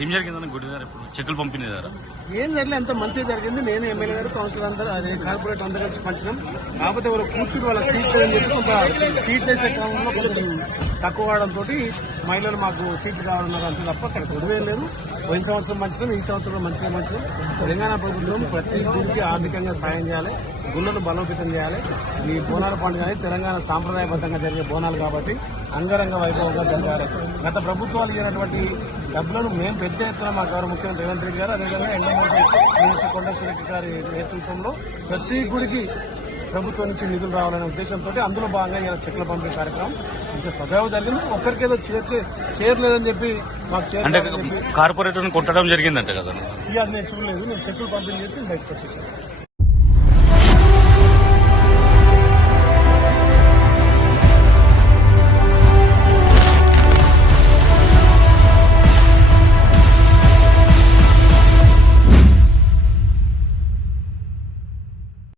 ఏం జరిగిందని గుడి గారు ఇప్పుడు చెక్కులు పంపిణీదారా? ఏం జరగలేదు, అంత మంచిగా జరిగింది. నేను ఎమ్మెల్యే గారు కౌన్సిలర్ అందరూ అదే కార్పొరేట్ అందరూ కలిసి పంచినాం. కాకపోతే వాళ్ళు కూర్చుని వాళ్ళకి సీట్ లేదని చెప్పి కొంత సీట్ వేసే క్రమంలో కొంచెం తక్కువ అవడంతో మహిళలు మాకు సీట్లు కావాలన్నారు అంతే తప్ప అక్కడ గొడవేం లేదు. పోయిన సంవత్సరం మంచిదాం, ఈ సంవత్సరం మంచిగా తెలంగాణ ప్రభుత్వం ప్రతి గుడికి ఆర్థికంగా సాయం చేయాలి, గుళ్ళను బలోపేతం చేయాలి. ఈ బోనాల పండుగ అనేది తెలంగాణ సాంప్రదాయబద్ధంగా జరిగే బోనాలు కాబట్టి అంగరంగ వైభవంగా జరగాలి. గత ప్రభుత్వాలు ఇచ్చినటువంటి డబ్బులను మేము పెద్ద ఎత్తున మా గౌరవ ముఖ్యమంత్రి రేవంత్ రెడ్డి గారు, అదేవిధంగా ఎండమంత్రి మినిస్టర్ కొండ సురేఖ గారి నేతృత్వంలో ప్రతి గుడికి ప్రభుత్వం నుంచి నిధులు రావాలనే ఉద్దేశంతో అందులో భాగంగా ఇలా చెక్కుల పంపిణీ కార్యక్రమం ఇంకా సజావు జరిగింది. ఒక్కరికేదో చేరలేదని చెప్పి మాకు కార్పొరేటర్ కొట్టడం జరిగిందంట కదా? ఇక నేను చూడలేదు, నేను చెక్కులు పంపిణీ చేసి బయటకు వచ్చేసాను.